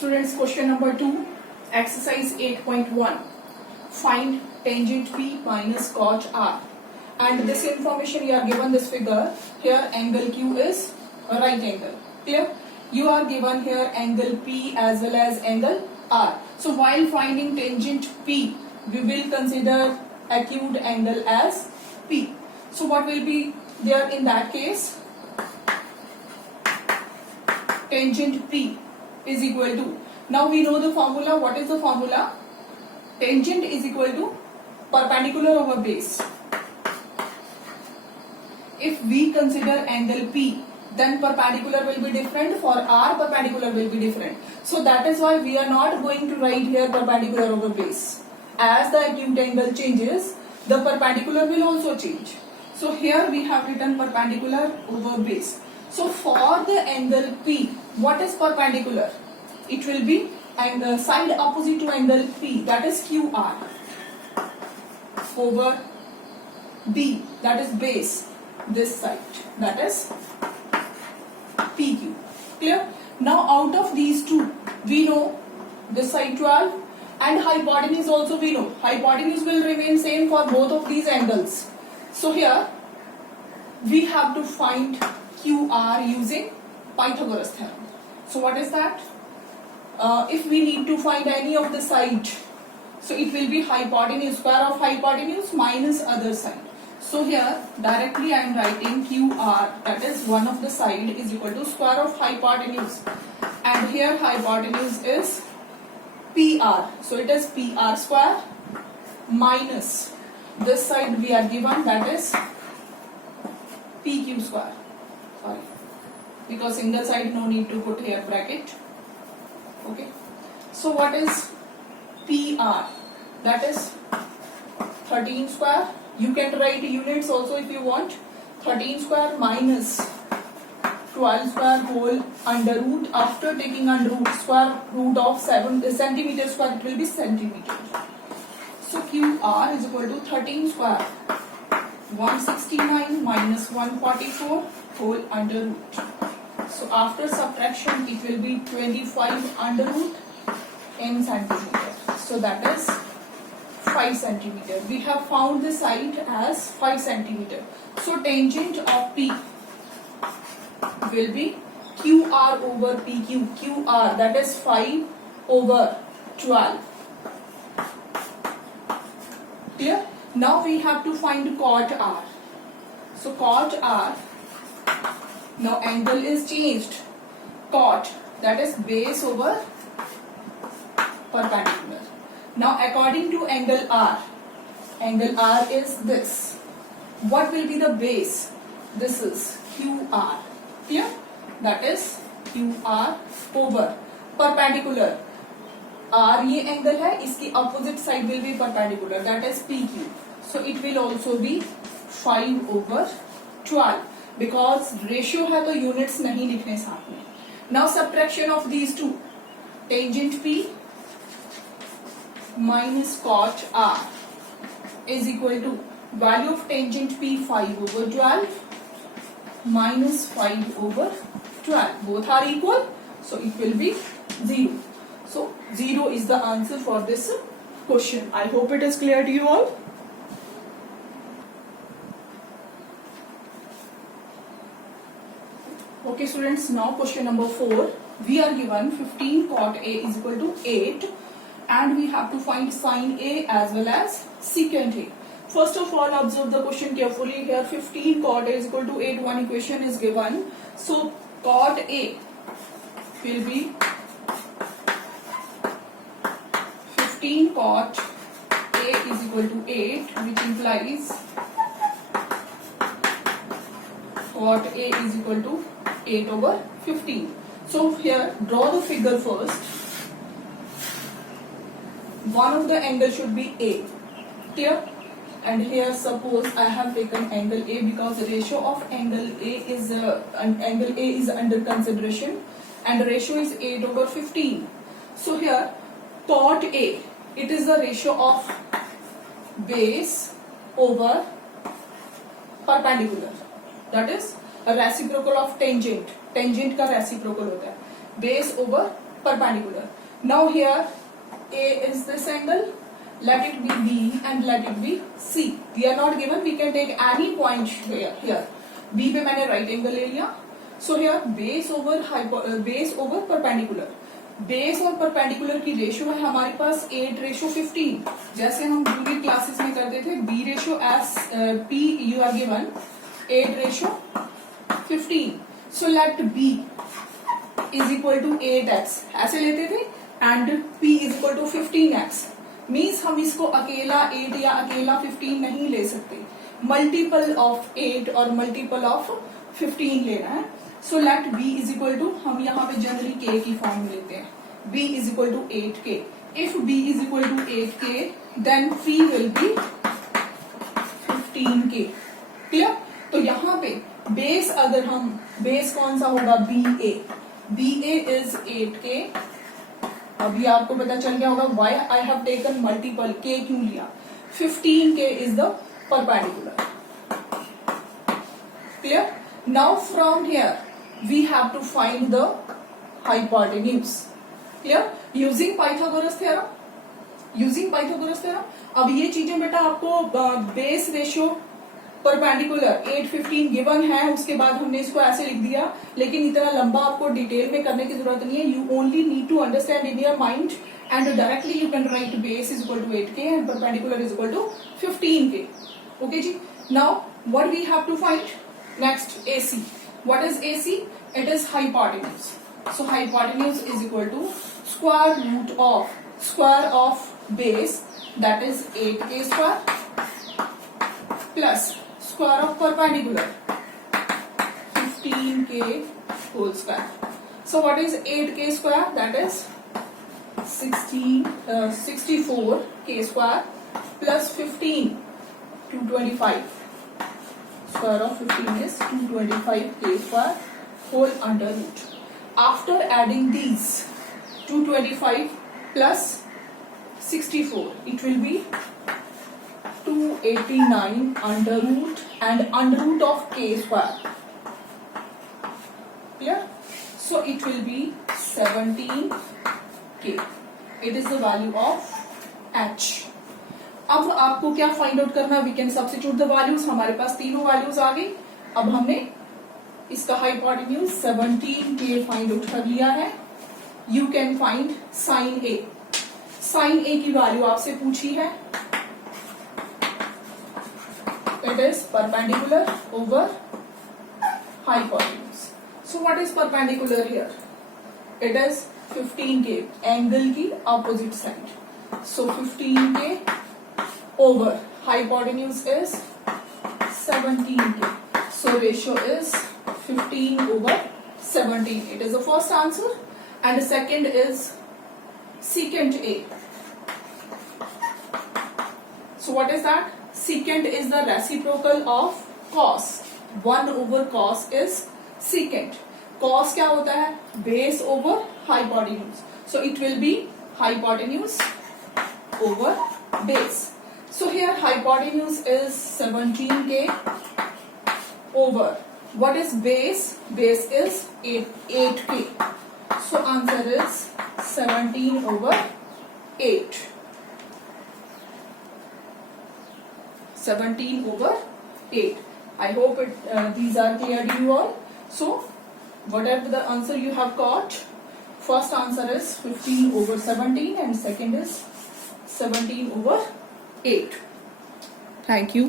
Students, question number 2, exercise 8.1. Find tangent P minus cot R. And this information you are given this figure. Here angle Q is a right angle. Clear? You are given here angle P as well as angle R. So while finding tangent P, we will consider acute angle as P. So what will be there in that case? Tangent P is equal to, now we know the formula. What is the formula? Tangent is equal to perpendicular over base. If we consider angle P, then perpendicular will be different. For R, perpendicular will be different. So that is why we are not going to write here perpendicular over base. As the acute angle changes, the perpendicular will also change. So here we have written perpendicular over base. So for the angle P, what is perpendicular? It will be angle side opposite to angle P, that is QR, over B, that is base, this side, that is PQ. Clear? Now out of these two, we know this side 12 and hypotenuse also we know. Hypotenuse will remain same for both of these angles. So here we have to find QR using Pythagoras theorem. So what is that? If we need to find any of the side, so it will be hypotenuse, square of hypotenuse minus other side. So here directly I am writing QR, that is one of the side, is equal to square of hypotenuse, and here hypotenuse is PR, so it is PR square minus this side we are given, that is PQ square. Sorry, because single side no need to put here bracket. Okay, so what is PR? That is 13 square. You can write units also if you want. 13 square minus 12 square whole under root. After taking under root, square root of 7 centimeter square, it will be centimeter. So QR is equal to 13 square 169 minus 144 whole under root. So after subtraction, it will be 25 under root n centimeter. So that is 5 centimeter. We have found the side as 5 centimeter. So tangent of P will be QR over PQ. QR, that is 5 over 12. Clear? Now we have to find cot R. So cot R, now angle is changed. Cot, that is base over perpendicular. Now according to angle R is this. What will be the base? This is QR. Clear? That is QR over perpendicular. R ये angle है, इसकी opposite side will be perpendicular, that is PQ. So it will also be 5 over 12. Because ratio है तो units नहीं लिखने साथ में. Now subtraction of these two. Tangent P minus cot R is equal to value of tangent P 5 over 12 minus 5 over 12. Both are equal, so it will be 0. So 0 is the answer for this question. I hope it is clear to you all. Okay students, now question number 4. We are given 15 cot A is equal to 8 and we have to find sin A as well as secant A. First of all, observe the question carefully. Here 15 cot A is equal to 8, one equation is given. So cot A will be 15 cot A is equal to 8, which implies cot A is equal to 8 over 15. So here draw the figure first. One of the angle should be A. Clear? And here suppose I have taken angle A because the ratio of angle A is under consideration and the ratio is 8 over 15. So here cot A, it is the ratio of base over perpendicular. That is a reciprocal of tangent. Tangent का reciprocal होता है. Base over perpendicular. Now here A is this angle, let it be B and let it be C. We are not given, we can take any point here. B पे मैंने right angle ले लिया. So here base over perpendicular. Base और perpendicular की ratio है हमारे पास 8:15. जैसे हम ड्यूरिंग क्लासेस में करते थे, B ratio is P you are given 8:15. So let B is equal to 8x ऐसे लेते थे and p is equal to 15x. Means हम इसको अकेला 8 या अकेला 15 नहीं ले सकते, मल्टीपल ऑफ 8 और मल्टीपल ऑफ 15 लेना है. So let b is equal to, हम यहाँ पे जनरली k की फॉर्म में लेते हैं, b is equal to 8k. If b is equal to 8k then p will be 15k. Clear? तो यहाँ पे बेस, अगर हम बेस कौन सा होगा, ba इज 8k. अभी आपको पता चल गया होगा why I have taken multiple, k क्यों लिया. 15k is the perpendicular. Clear? Now from here we have to find the hypotenuse. Clear? Using Pythagoras theorem. अब ये चीजें बेटा आपको बेस रेशियो परपेंडिकुलर 8:15 गिवन है, उसके बाद हमने इसको ऐसे लिख दिया, लेकिन इतना लंबा आपको डिटेल में करने की जरूरत नहीं है. You only need to understand in your mind and directly you can write base is equal to 8k and perpendicular is equal to 15k. Okay जी. Now what we have to find next, AC. What is AC? It is hypotenuse. So hypotenuse is equal to square root of base, that is 8k square, plus square of perpendicular 15k whole square. So what is 8k square? That is 64k square plus 15, 225. Square of 15 is 225k square whole under root. After adding these 225 plus 64, it will be 289 under root and under root of k square. Clear? So it will be 17k. It is the value of h. अब आपको क्या find out करना, we can substitute the values. हमारे पास तीनों values आ गई. अब हमने इसका हाइपोटेन्यूज 17k फाइंड आउट कर लिया है. You can find sine A. Sine A की वैल्यू आपसे पूछी है, it is perpendicular over hypotenuse. So what is perpendicular here? It is 15k, angle की opposite side. So 15k over hypotenuse is 17k. So ratio is 15 over 17. It is the first answer. And the second is secant A. So what is that? Secant is the reciprocal of cos. 1 over cos is secant. Cos क्या होता है? Base over hypotenuse. So it will be hypotenuse over base. So here hypotenuse is 17k over, what is base? Base is 8k. So answer is 17 over 8. 17 over 8. I hope these are clear to you all. So whatever the answer you have got, first answer is 15 over 17 and second is 17 over 8. Thank you.